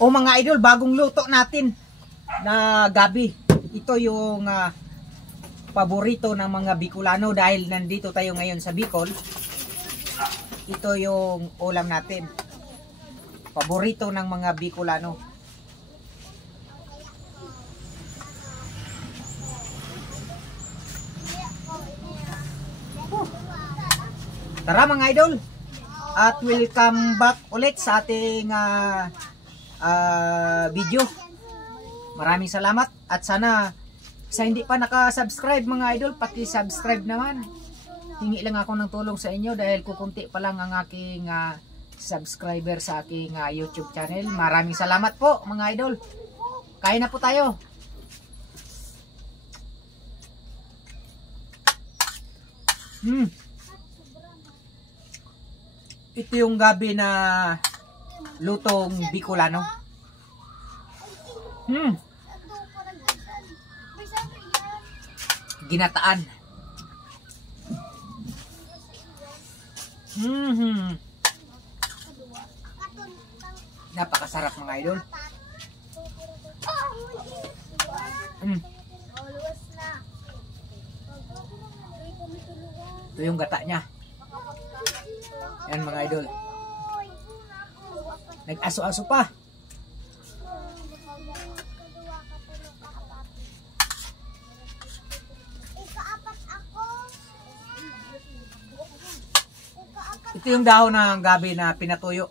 O mga idol, bagong luto natin na gabi. Ito yung paborito ng mga Bicolano dahil nandito tayo ngayon sa Bicol. Ito yung ulam natin. Paborito ng mga Bicolano. Tara mga idol. At welcome back ulit sa ating video. Maraming salamat at sana sa hindi pa naka-subscribe mga idol, paki-subscribe naman. Hingi lang ako ng tulong sa inyo dahil kukunti pa lang ang aking subscriber sa aking YouTube channel. Maraming salamat po mga idol. Kain na po tayo. Ito yung gabi na lutong Bicolano. Ginataan. Napakasarap mga idol. Ito yung gata niya. Yan mga idol. Nag-aso-aso pa. Ito yung dahon ng gabi na pinatuyo.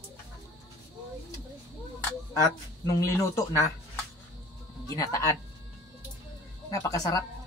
At nung linuto na, ginataan. Napakasarap.